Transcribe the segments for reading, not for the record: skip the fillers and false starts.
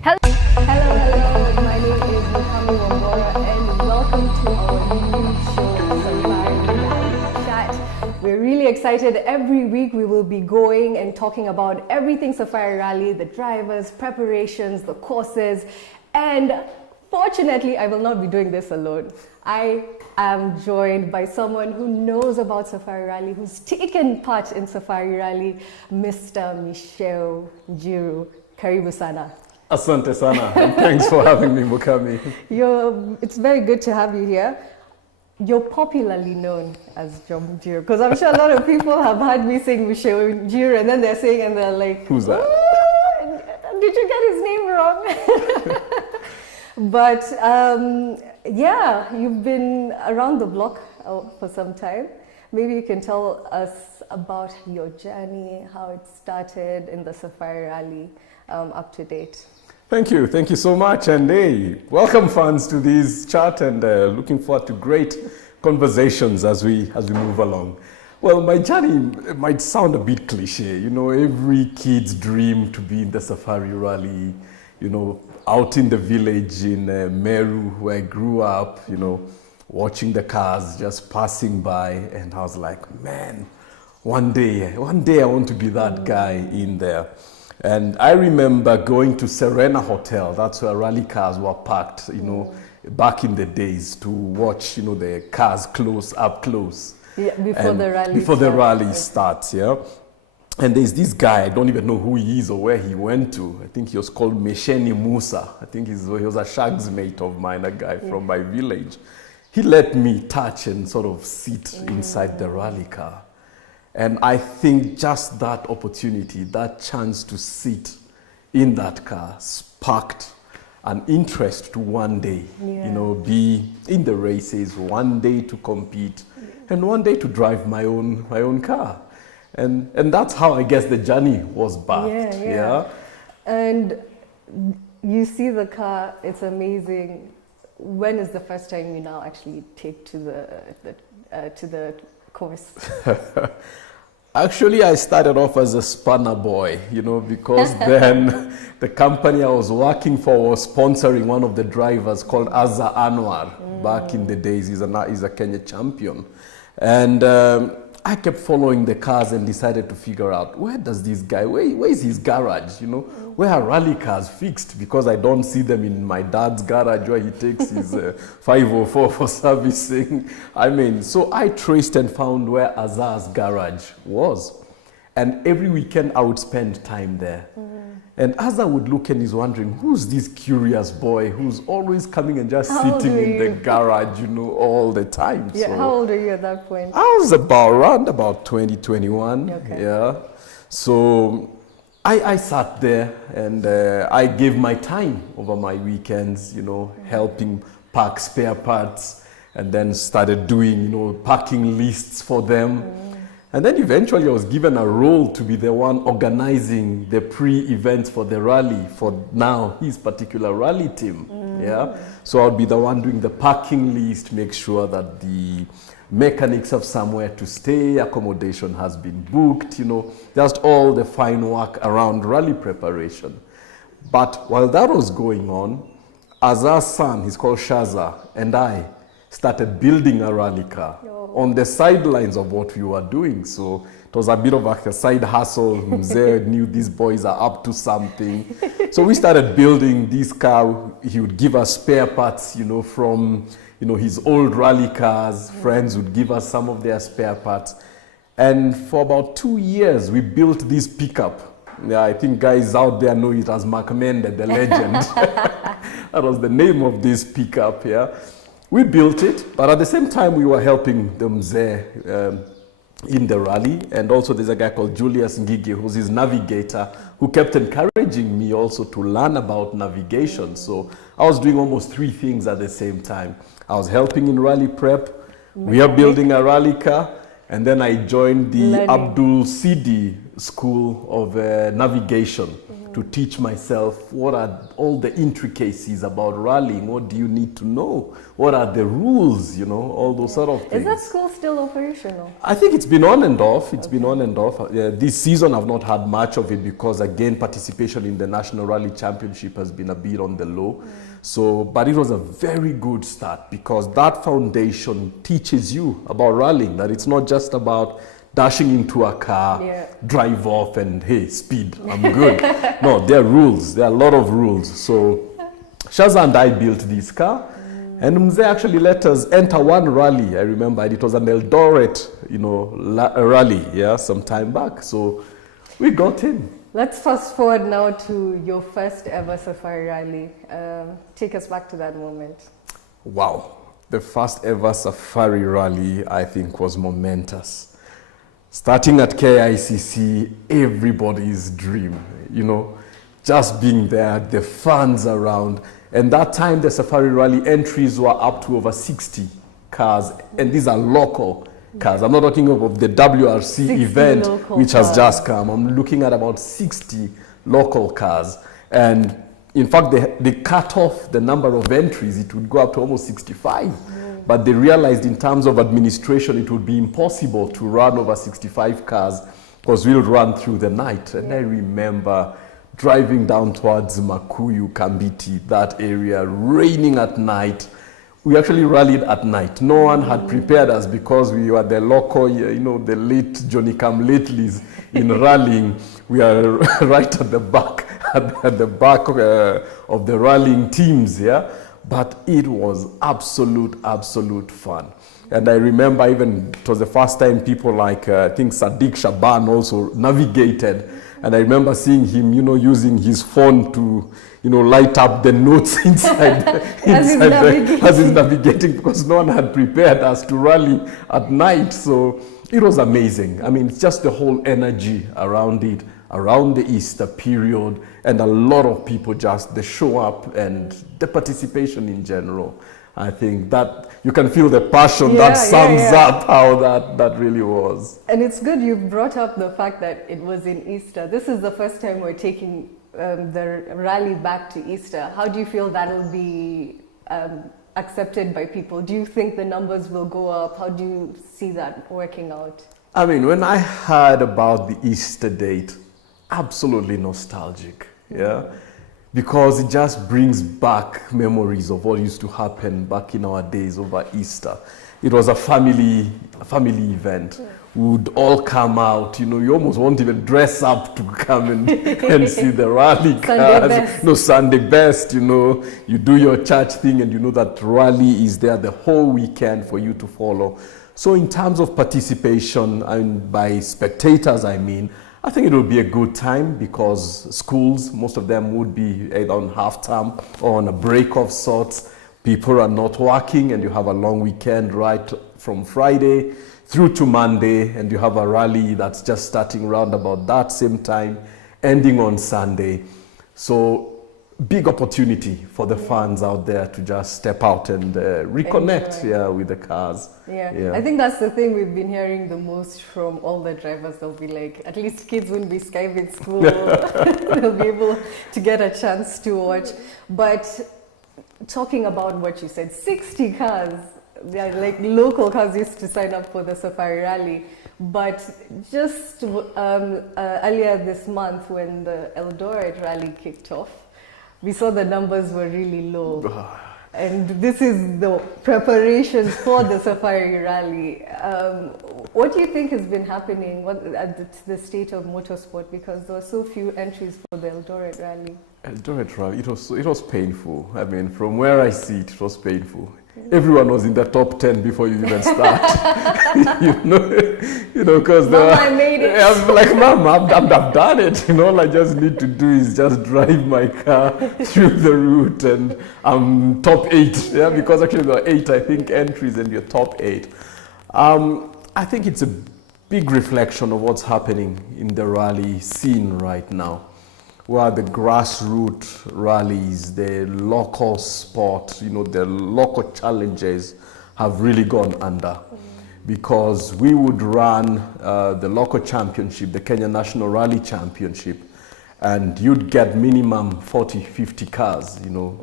Hello, hello. My name is Mukami Wambora, and welcome to our new show, Safari Rally Chat. We're really excited. Every week we will be going and talking about everything Safari Rally, the drivers, preparations, the courses, and fortunately, I will not be doing this alone. I am joined by someone who knows about Safari Rally, who's taken part in Safari Rally, Mr. Michel Njiru. Karibu sana. Asante sana, and thanks for having me, Mukami. It's very good to have you here. You're popularly known as John Njiru, because I'm sure a lot of people have heard me saying Michel Njiru, and then they're saying, and they're like, who's that? Did you get his name wrong? But yeah, you've been around the block for some time. Maybe you can tell us about your journey, how it started in the Safari Rally, up to date. Thank you so much, and hey, welcome fans to this chat, and looking forward to great conversations as we move along. Well, my journey might sound a bit cliche, you know, every kid's dream to be in the Safari Rally, you know, out in the village in Meru, where I grew up, you know, watching the cars just passing by, and I was like, man, one day I want to be that guy in there. And I remember going to Serena Hotel, that's where rally cars were parked, you know, back in the days, to watch, you know, the cars up close. Yeah, before the rally starts, yeah. And there's this guy, I don't even know who he is or where he went to. I think he was called Mesheni Musa. I think he was a shags mate of mine, a guy from my village. He let me touch and sort of sit inside the rally car. And I think just that opportunity, that chance to sit in that car sparked an interest to one day, you know, be in the races, one day to compete, and one day to drive my own car. And that's how I guess the journey was birthed. Yeah. And you see the car, it's amazing. When is the first time you now actually take to the course? Actually, I started off as a spanner boy, you know, because then the company I was working for was sponsoring one of the drivers called Azza Anwar. Back in the days. He's a Kenya champion. And I kept following the cars and decided to figure out, where does this guy, where is his garage, you know? Where are rally cars fixed? Because I don't see them in my dad's garage where he takes his 504 for servicing. I mean, so I traced and found where Azar's garage was. And every weekend I would spend time there. And Azar would look and he's wondering, who's this curious boy who's always coming and just sitting in the garage, you know, all the time. Yeah, so, how old are you at that point? I was around 20, 21. Okay. Yeah. So I sat there and I gave my time over my weekends, you know, helping pack spare parts, and then started doing, you know, packing lists for them. And then eventually I was given a role to be the one organizing the pre-events for the rally for now his particular rally team. Yeah. So I'll be the one doing the packing list, make sure that the mechanics have somewhere to stay, accommodation has been booked, you know, just all the fine work around rally preparation. But while that was going on, Azar's son, he's called Shaza, and I started building a rally car on the sidelines of what we were doing. So it was a bit of a side hustle. Mzee knew these boys are up to something. So we started building this car. He would give us spare parts, you know, from, you know, his old rally cars. Friends would give us some of their spare parts. And for about 2 years, we built this pickup. Yeah, I think guys out there know it as Mark Mende, the legend. That was the name of this pickup, yeah. We built it, but at the same time, we were helping the Mzee in the rally. And also there's a guy called Julius Ngigi, who's his navigator, who kept encouraging me also to learn about navigation. So I was doing almost 3 things at the same time. I was helping in rally prep, we are building a rally car, and then I joined the Abdul Sidi School of Navigation to to teach myself what are all the intricacies about rallying. What do you need to know? What are the rules? You know, all those sort of things. Is that school still operational? I think it's been on and off. It's been on and off. This season I've not had much of it because, again, participation in the National Rally Championship has been a bit on the low. So, but it was a very good start because that foundation teaches you about rallying, that it's not just about dashing into a car, drive off and, hey, speed, I'm good. No, there are rules. There are a lot of rules. So Shaza and I built this car. And Mzee actually let us enter one rally. I remember it was an Eldoret, you know, rally, some time back. So we got in. Let's fast forward now to your first ever safari rally. Take us back to that moment. Wow. The first ever safari rally, I think, was momentous. Starting at KICC, everybody's dream, you know, just being there, the fans around. And that time, the safari rally entries were up to over 60 cars. And these are local cars. I'm not talking about the WRC event, which has just come. I'm looking at about 60 local cars. And in fact, they cut off the number of entries. It would go up to almost 65. But they realized in terms of administration, it would be impossible to run over 65 cars because we'll run through the night. And I remember driving down towards Makuyu, Kambiti, that area, raining at night. We actually rallied at night. No one had prepared us because we were the local, you know, the late Johnny Come Latelys in rallying. We are right at the back, at the back of the rallying teams, But it was absolute fun. And I remember even it was the first time people like, I think Sadiq Shaban also navigated. And I remember seeing him, you know, using his phone to, you know, light up the notes inside, as he's navigating, because no one had prepared us to rally at night. So it was amazing. I mean, it's just the whole energy around it, around the Easter period, and a lot of people just, they show up and the participation in general. I think that you can feel the passion that sums up how that really was. And it's good you brought up the fact that it was in Easter. This is the first time we're taking the rally back to Easter. How do you feel that will be accepted by people? Do you think the numbers will go up? How do you see that working out? I mean, when I heard about the Easter date, absolutely nostalgic, because it just brings back memories of what used to happen back in our days over Easter. It was a family event. We would all come out, you know, you almost won't even dress up to come and see the rally cars. Sunday best, you know, you do your church thing and you know that rally is there the whole weekend for you to follow. So in terms of participation, and by spectators I mean, I think it will be a good time because schools, most of them would be either on half-term or on a break of sorts. People are not working and you have a long weekend right from Friday through to Monday, and you have a rally that's just starting around about that same time, ending on Sunday. So big opportunity for the fans out there to just step out and reconnect with the cars. I think that's the thing we've been hearing the most from all the drivers. They'll be like, at least kids won't be skiving school. They'll be able to get a chance to watch. But talking about what you said, 60 cars, they're like local cars used to sign up for the safari rally. But just earlier this month when the Eldoret rally kicked off, we saw the numbers were really low. And this is the preparations for the safari rally. What do you think has been happening at the state of motorsport? Because there were so few entries for the Eldoret rally. Eldoret rally, it was painful. I mean, from where I see it, it was painful. Everyone was in the top 10 before you even start. you know, because I made it. I'm like, Mom, I've done it. All I just need to do is just drive my car through the route, and I'm top 8. Because actually there are 8, I think, entries, and you're top 8. I think it's a big reflection of what's happening in the rally scene right now, where the grassroots rallies, the local sport, the local challenges have really gone under. Because we would run the local championship, the Kenya National Rally Championship, and you'd get minimum 40, 50 cars, you know.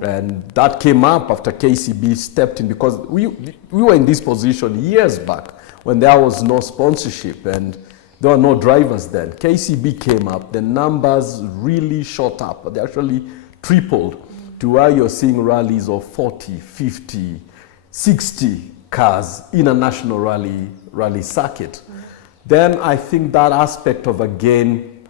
And that came up after KCB stepped in, because we were in this position years back when there was no sponsorship and there were no drivers then. KCB came up, the numbers really shot up. They actually tripled to where you're seeing rallies of 40, 50, 60 cars in a national rally circuit. Then I think that aspect of, again,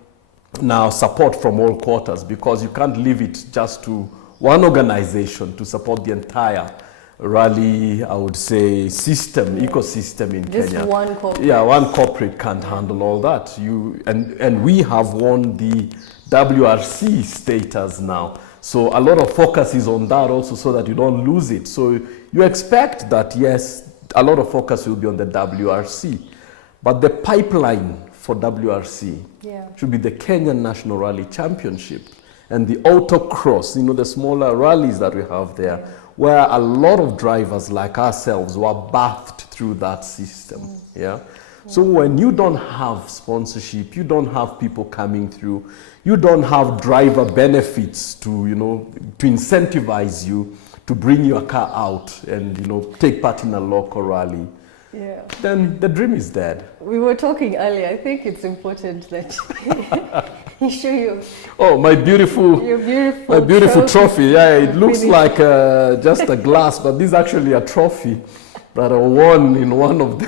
now support from all quarters, because you can't leave it just to one organization to support the entire rally, I would say, ecosystem in Kenya. Just one corporate. Yeah, one corporate can't handle all that. And we have won the WRC status now. So a lot of focus is on that also, so that you don't lose it. So you expect that, yes, a lot of focus will be on the WRC. But the pipeline for WRC should be the Kenyan National Rally Championship and the autocross, you know, the smaller rallies that we have there, where a lot of drivers like ourselves were bathed through that system. So when you don't have sponsorship, you don't have people coming through, you don't have driver benefits to, you know, to incentivize you to bring your car out and, you know, take part in a local rally, then the dream is dead. We were talking earlier. I think it's important that you show your my beautiful trophy. Yeah, it looks like just a glass, but this is actually a trophy that I won in one of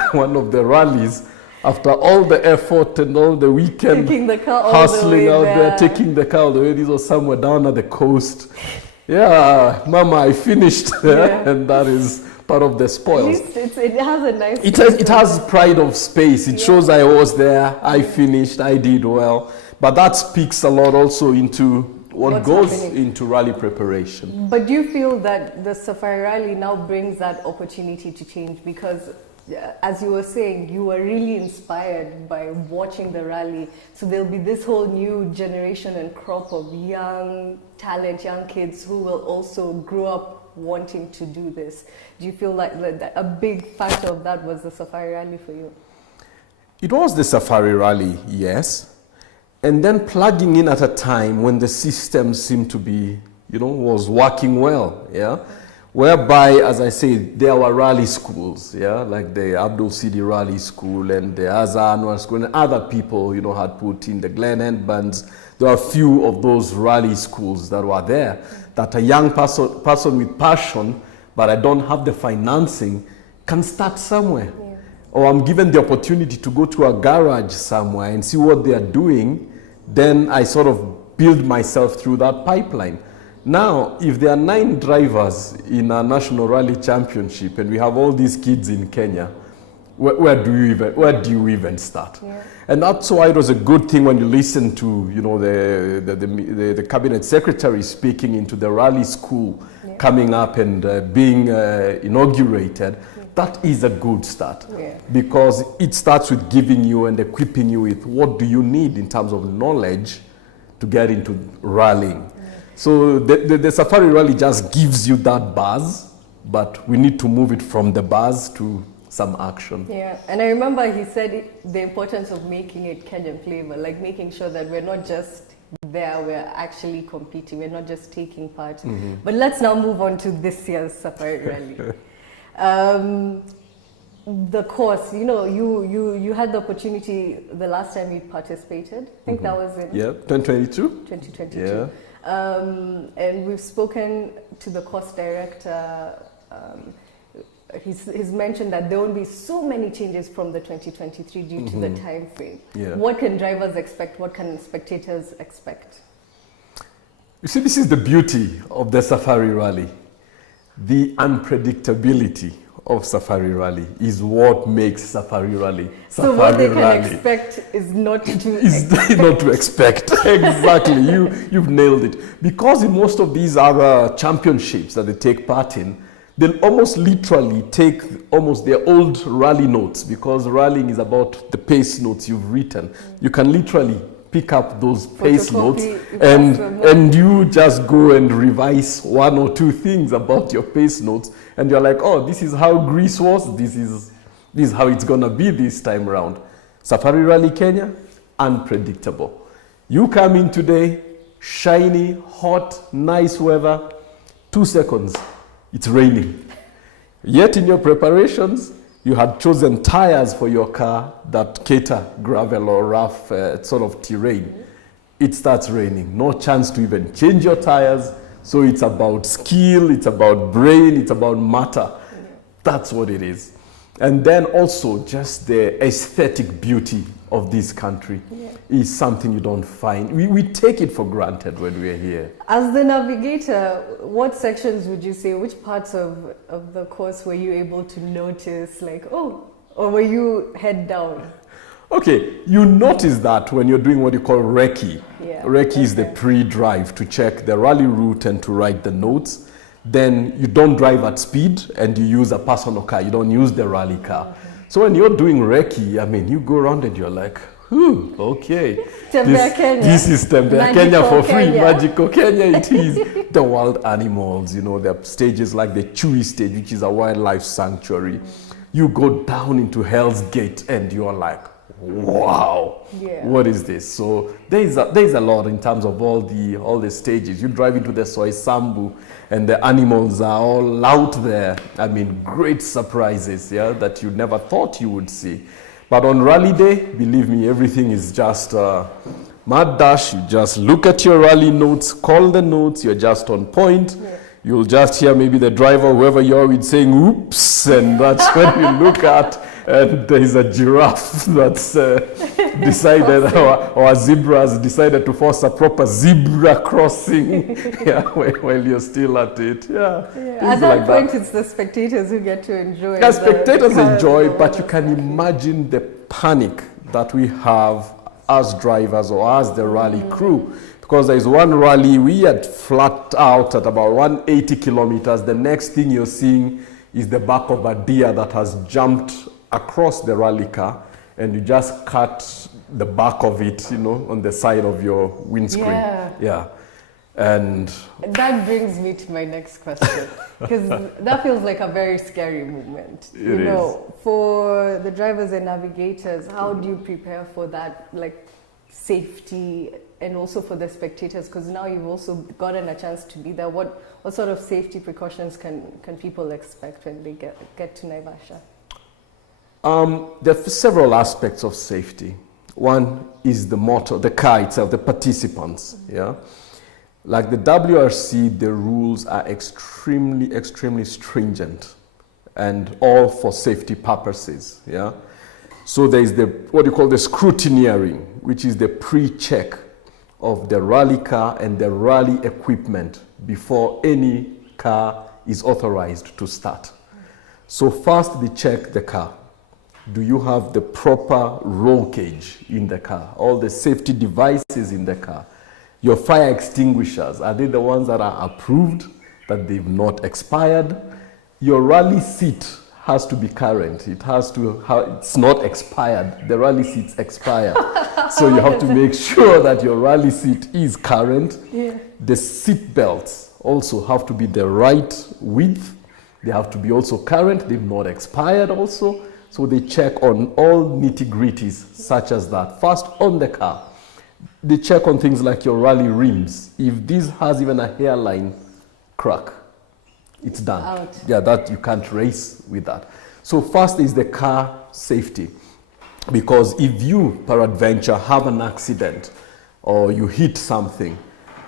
the rallies. After all the effort and all the weekend taking the car hustling out there, taking the car all the way. This was somewhere down at the coast. Yeah, Mama, I finished there, and that is part of the spoils. At least it has a nice. It has pride of space. It shows I was there. I finished. I did well. But that speaks a lot also into what goes into rally preparation. But do you feel that the Safari Rally now brings that opportunity to change? Because as you were saying, you were really inspired by watching the rally. So there'll be this whole new generation and crop of young talent, young kids who will also grow up wanting to do this. Do you feel like a big factor of that was the Safari Rally for you? It was the Safari Rally, yes. And then plugging in at a time when the system seemed to be, you know, was working well, whereby, as I say, there were rally schools, like the Abdul Sidi Rally School and the Azhar Anwar School, and other people, you know, had put in the Glen End bands. There were a few of those rally schools that were there, that a young person with passion, but I don't have the financing, can start somewhere. Or I'm given the opportunity to go to a garage somewhere and see what they are doing, then I sort of build myself through that pipeline. Now, if there are 9 drivers in a national rally championship and we have all these kids in Kenya, where do you even start? And that's why it was a good thing when you listen to, you know, the cabinet secretary speaking into the rally school coming up and being inaugurated. That is a good start, because it starts with giving you and equipping you with what do you need in terms of knowledge to get into rallying. So the Safari Rally just gives you that buzz, but we need to move it from the buzz to some action. And I remember he said the importance of making it Kenyan flavor, like making sure that we're not just there, we're actually competing, we're not just taking part. But let's now move on to this year's Safari Rally. The course, you know, you had the opportunity the last time you participated. I think that was in 2022. 2022. And we've spoken to the course director. He's mentioned that there won't be so many changes from the 2023 due to the time frame. What can drivers expect? What can spectators expect? You see, this is the beauty of the Safari Rally. The unpredictability of Safari Rally is what makes Safari Rally Safari So what they Rally. can expect is not to not to expect. Exactly, you've nailed it. Because in most of these other championships that they take part in, they'll almost literally take almost their old rally notes, because rallying is about the pace notes you've written. You can literally pick up those pace notes and you just go and revise 1 or 2 things about your pace notes, and you're like, oh, this is how Greece was, this is how it's gonna be this time around. Safari Rally Kenya, unpredictable. You come in today, shiny, hot, nice weather, 2 seconds, it's raining. Yet in your preparations, you had chosen tires for your car that cater gravel or rough sort of terrain. It starts raining, no chance to even change your tires. So it's about skill, it's about brain, it's about matter. That's what it is. And then also just the aesthetic beauty of this country is something you don't find. We take it for granted when we're here. As the navigator, what sections would you say, which parts of the course were you able to notice, like, oh, or were you head down? Okay, you notice that when you're doing what you call recce. Yeah. Recce is the pre-drive to check the rally route and to write the notes. Then you don't drive at speed and you use a personal car. You don't use the rally car. So when you're doing recce, I mean, you go around and you're like, okay. This is Tembea Kenya for free. Kenya. Magical Kenya it is. The wild animals, you know, there are stages like the Chui stage, which is a wildlife sanctuary. You go down into Hell's Gate and you're like, wow, what is this? So there's a lot in terms of all the stages. You drive into the Soisambu and the animals are all out there. I mean, great surprises, that you never thought you would see. But on rally day, believe me, everything is just mad dash. You just look at your rally notes, call the notes, you're just on point. You'll just hear maybe the driver, whoever you're with, saying, oops, and that's when you look at, and there's a giraffe that's decided, or a zebra has decided to force a proper zebra crossing while you're still at it. At that point, it's the spectators who get to enjoy. Yeah, spectators enjoy, but you can imagine the panic that we have as drivers or as the rally crew. Because there's one rally, we had flat out at about 180 kilometers. The next thing you're seeing is the back of a deer that has jumped across the rally car, and you just cut the back of it, on the side of your windscreen. And that brings me to my next question, because that feels like a very scary moment. It is. For the drivers and navigators, how do you prepare for that, like, safety, and also for the spectators, because now you've also gotten a chance to be there? What sort of safety precautions can people expect when they get to Naivasha? There are several aspects of safety. One is the motor, the car itself, the participants. Like the WRC, the rules are extremely, extremely stringent, and all for safety purposes. So there is what you call the scrutineering, which is the pre-check of the rally car and the rally equipment before any car is authorized to start. So first they check the car. Do you have the proper roll cage in the car? All the safety devices in the car? Your fire extinguishers, are they the ones that are approved, that they've not expired? Your rally seat has to be current. It's not expired. The rally seats expire. So you have to make sure that your rally seat is current. The seat belts also have to be the right width. They have to be also current. They've not expired also. So they check on all nitty-gritties such as that. First, on the car, they check on things like your rally rims. If this has even a hairline crack, it's done. Out. That you can't race with that. So first is the car safety. Because if you, peradventure, have an accident or you hit something,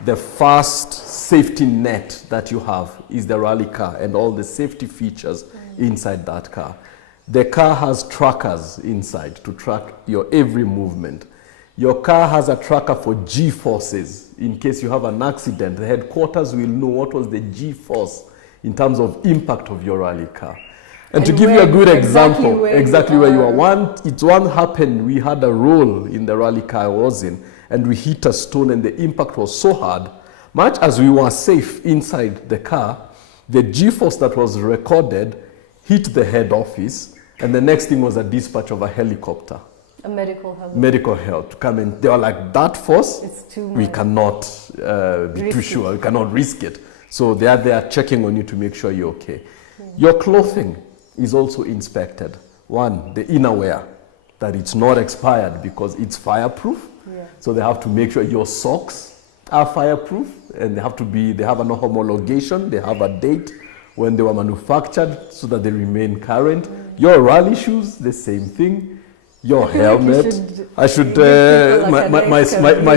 the first safety net that you have is the rally car and all the safety features inside that car. The car has trackers inside to track your every movement. Your car has a tracker for G-forces. In case you have an accident, the headquarters will know what was the G-force in terms of impact of your rally car. And to give you a good example, exactly where you are. One happened, we had a roll in the rally car I was in, and we hit a stone and the impact was so hard. Much as we were safe inside the car, the G-force that was recorded hit the head office, and the next thing was a dispatch of a helicopter. A medical help. Medical help to come in. They were like, that force, it's too much. We cannot be too sure. We cannot risk it. So they are checking on you to make sure you're okay. Your clothing is also inspected. One, the innerwear, that it's not expired because it's fireproof. Yeah. So they have to make sure your socks are fireproof, and they have an homologation, they have a date when they were manufactured so that they remain current. Your rally shoes, the same thing. Your helmet. I should my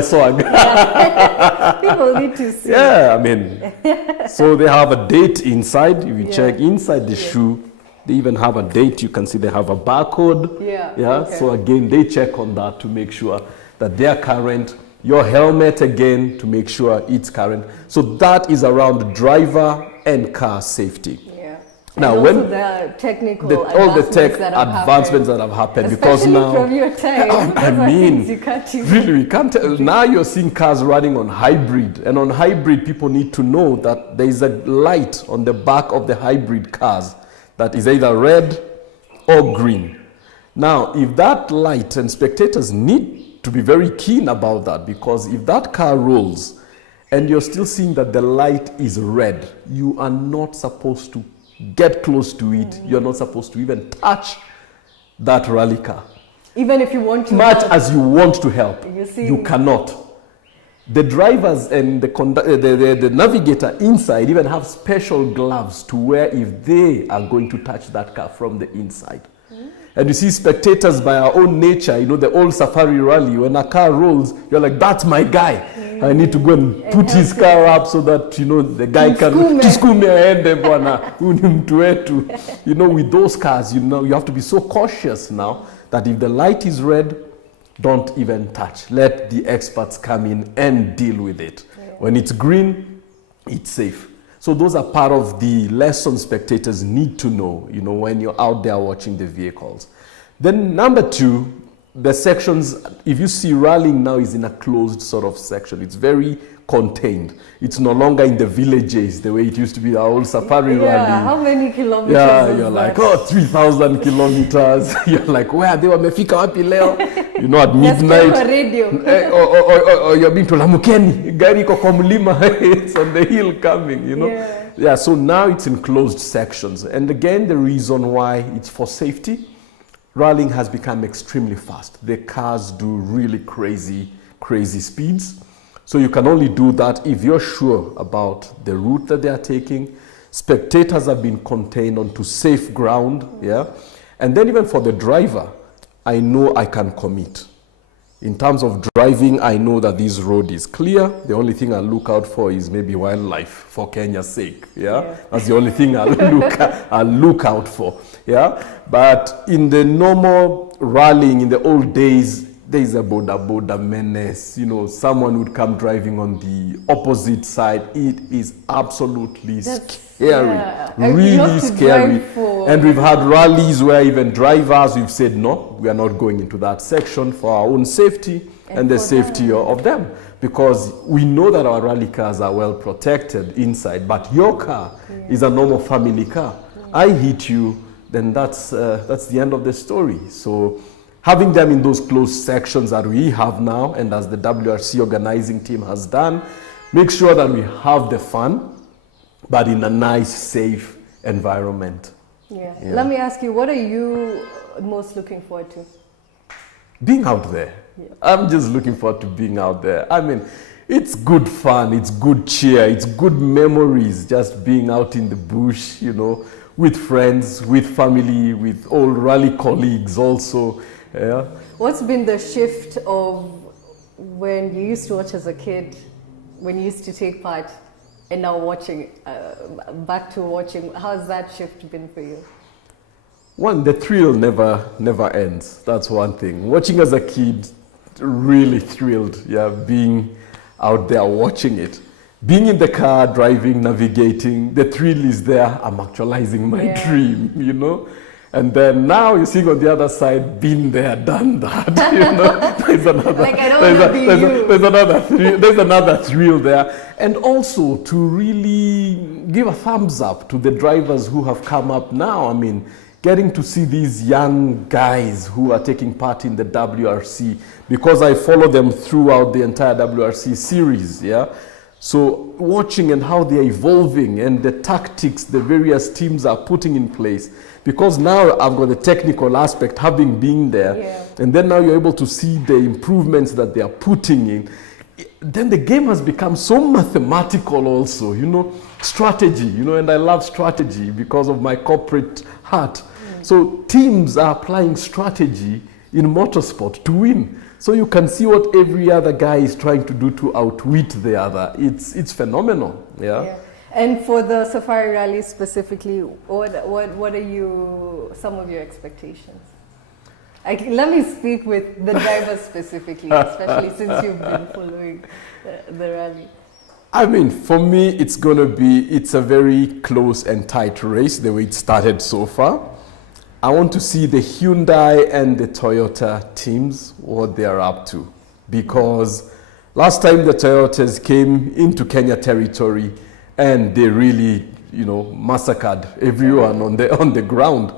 swag. Yeah. People need to see. Yeah, I mean, so they have a date inside. If you check inside the shoe, they even have a date. You can see they have a barcode. Yeah. Yeah. Okay. So again, they check on that to make sure that they are current. Your helmet again to make sure it's current. So that is around driver and car safety. Now, and when the technical all the tech advancements that have happened, especially because now from your time, I mean, you can't really, we can't. Now you're seeing cars running on hybrid, and on hybrid, people need to know that there is a light on the back of the hybrid cars that is either red or green. Now, if that light, and spectators need to be very keen about that, because if that car rolls and you're still seeing that the light is red, you are not supposed to get close to it. You're not supposed to even touch that rally car. Even if you want to much help. as you want to help, you cannot. The drivers and the navigator inside even have special gloves to wear if they are going to touch that car from the inside. And you see, spectators by our own nature, you know, the old safari rally, when a car rolls, you're like, that's my guy. I need to go and put his car up so that, you know, the guy can tuskume aende bwana, huyu ni mtu wetu. You know, with those cars, you know, you have to be so cautious now that if the light is red, don't even touch. Let the experts come in and deal with it. When it's green, it's safe. So those are part of the lessons spectators need to know, you know, when you're out there watching the vehicles. Then number two, the sections, if you see rallying now is in a closed sort of section. It's very contained. It's no longer in the villages the way it used to be, our old safari rally. Yeah, how many kilometers? Yeah, you're like, 3,000 kilometers. You're like, where they were mefika wapi leo? You know, at midnight. Or you're being told, Lamukeni, gari iko kwa mlima, it's on the hill coming, you know. Yeah, so now it's in closed sections. And again, the reason why it's for safety. Rallying has become extremely fast. The cars do really crazy speeds. So you can only do that if you're sure about the route that they are taking. Spectators have been contained onto safe ground, And then even for the driver, I know I can commit. In terms of driving, I know that this road is clear. The only thing I look out for is maybe wildlife for Kenya's sake. That's the only thing I'll look out for. But in the normal rallying in the old days, there is a boda menace. You know, someone would come driving on the opposite side. It is absolutely scary, really scary. And we've had rallies where even drivers, we've said, no, we are not going into that section for our own safety and the safety of them. Because we know that our rally cars are well protected inside, but your car is a normal family car. I hit you, then that's the end of the story. So having them in those closed sections that we have now, and as the WRC organizing team has done, make sure that we have the fun, but in a nice, safe environment. Let me ask you, what are you most looking forward to? Being out there. I'm just looking forward to being out there. I mean, it's good fun, it's good cheer, it's good memories, just being out in the bush, you know, with friends, with family, with old rally colleagues also. What's been the shift of when you used to watch as a kid, when you used to take part, and now watching, back to watching? How's that shift been for you? One, the thrill never ends. That's one thing. Watching as a kid, really thrilled, being out there watching it. Being in the car, driving, navigating, the thrill is there. I'm actualizing my dream, you know. And then now you're seeing on the other side, been there, done that. You know, there's another, like I don't want to be you. There's another thrill there, and also to really give a thumbs up to the drivers who have come up now. I mean, getting to see these young guys who are taking part in the WRC, because I follow them throughout the entire WRC series. So watching and how they're evolving and the tactics the various teams are putting in place. Because now I've got the technical aspect, having been there, and then now you're able to see the improvements that they are putting in. Then the game has become so mathematical also, strategy, and I love strategy because of my corporate heart. So teams are applying strategy in motorsport to win. So you can see what every other guy is trying to do to outwit the other. It's phenomenal, yeah. And for the Safari Rally specifically, what are some of your expectations? Let me speak with the drivers specifically, especially since you've been following the rally. I mean, for me, it's a very close and tight race, the way it started so far. I want to see the Hyundai and the Toyota teams, what they are up to. Because last time the Toyotas came into Kenya territory and they really, massacred everyone on the ground.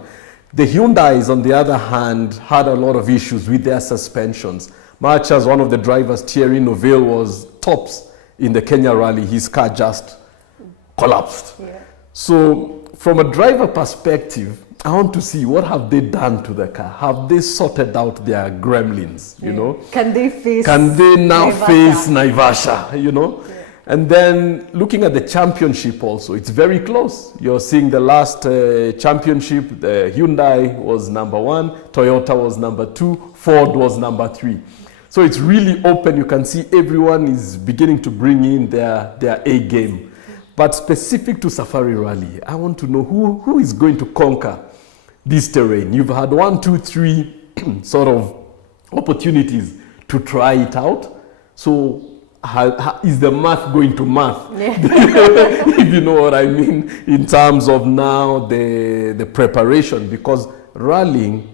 The Hyundais, on the other hand, had a lot of issues with their suspensions. Much as one of the drivers, Thierry Neuville, was tops in the Kenya rally, his car just collapsed. So from a driver perspective, I want to see what have they done to the car. Have they sorted out their gremlins, Can they now face Naivasha, And then looking at the championship also, it's very close. You're seeing the last championship, the Hyundai was number 1, Toyota was number 2, Ford was number 3. So it's really open. You can see everyone is beginning to bring in their A game. But specific to Safari Rally, I want to know who is going to conquer this terrain. You've had 1, 2, 3 sort of opportunities to try it out. So how is the math going to math? If you know what I mean, in terms of now the preparation, because rallying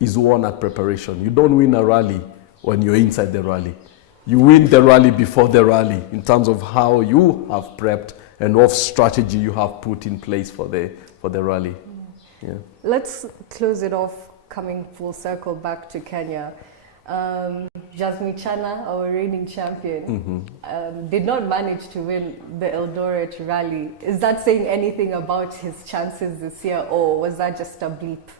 is won at preparation. You don't win a rally when you're inside the rally. You win the rally before the rally in terms of how you have prepped and what strategy you have put in place for the rally. Yeah. Let's close it off, coming full circle back to Kenya. Jasmine Chana, our reigning champion, did not manage to win the Eldoret rally. Is that saying anything about his chances this year, or was that just a blip?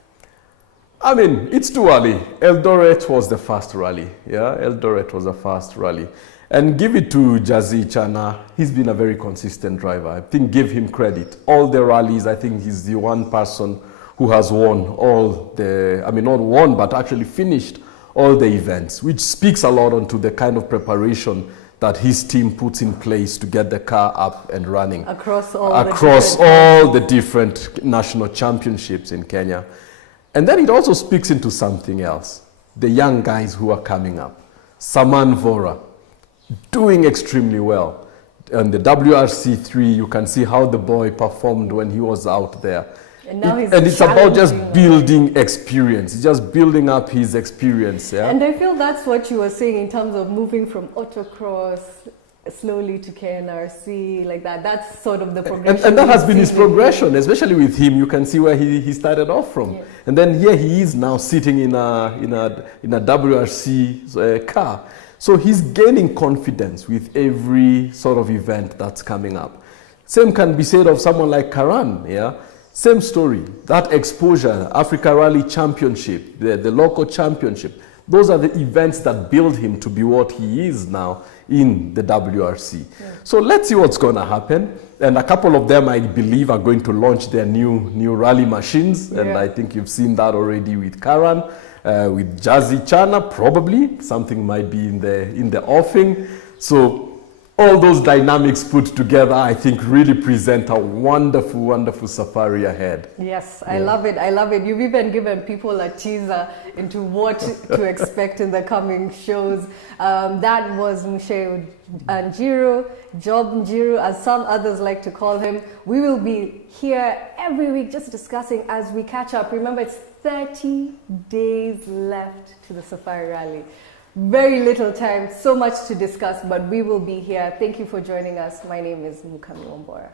I mean, it's too early. Eldoret was the first rally. Yeah, Eldoret was the first rally. And give it to Jazzy Chana. He's been a very consistent driver. I think give him credit. All the rallies, I think he's the one person who has won not won, but actually finished all the events, which speaks a lot onto the kind of preparation that his team puts in place to get the car up and running. Across all the different national championships in Kenya. And then it also speaks into something else. The young guys who are coming up. Saman Vora, doing extremely well. And the WRC3, you can see how the boy performed when he was out there. And now it's about just building experience. It's just building up his experience. Yeah? And I feel that's what you were saying in terms of moving from autocross slowly to KNRC, like that. That's sort of the progression. And that has been his progression, especially with him. You can see where he started off from. Yeah. And then here he is now sitting in a WRC car. So he's gaining confidence with every sort of event that's coming up. Same can be said of someone like Karan, yeah? Same story. That exposure, Africa Rally Championship, the local championship, those are the events that build him to be what he is now in the WRC. Yeah. So let's see what's going to happen. And a couple of them, I believe, are going to launch their new rally machines. And I think you've seen that already with Karan. With Jazzy Chana, probably something might be in the offing. So all those dynamics put together, I think, really present a wonderful, wonderful safari ahead. Yes, I love it. I love it. You've even given people a teaser into what to expect in the coming shows. That was Mushe Njiru, Job Njiru, as some others like to call him. We will be here every week just discussing as we catch up. Remember, it's 30 days left to the Safari Rally. Very little time, so much to discuss, but we will be here. Thank you for joining us. My name is Mukami Wambora.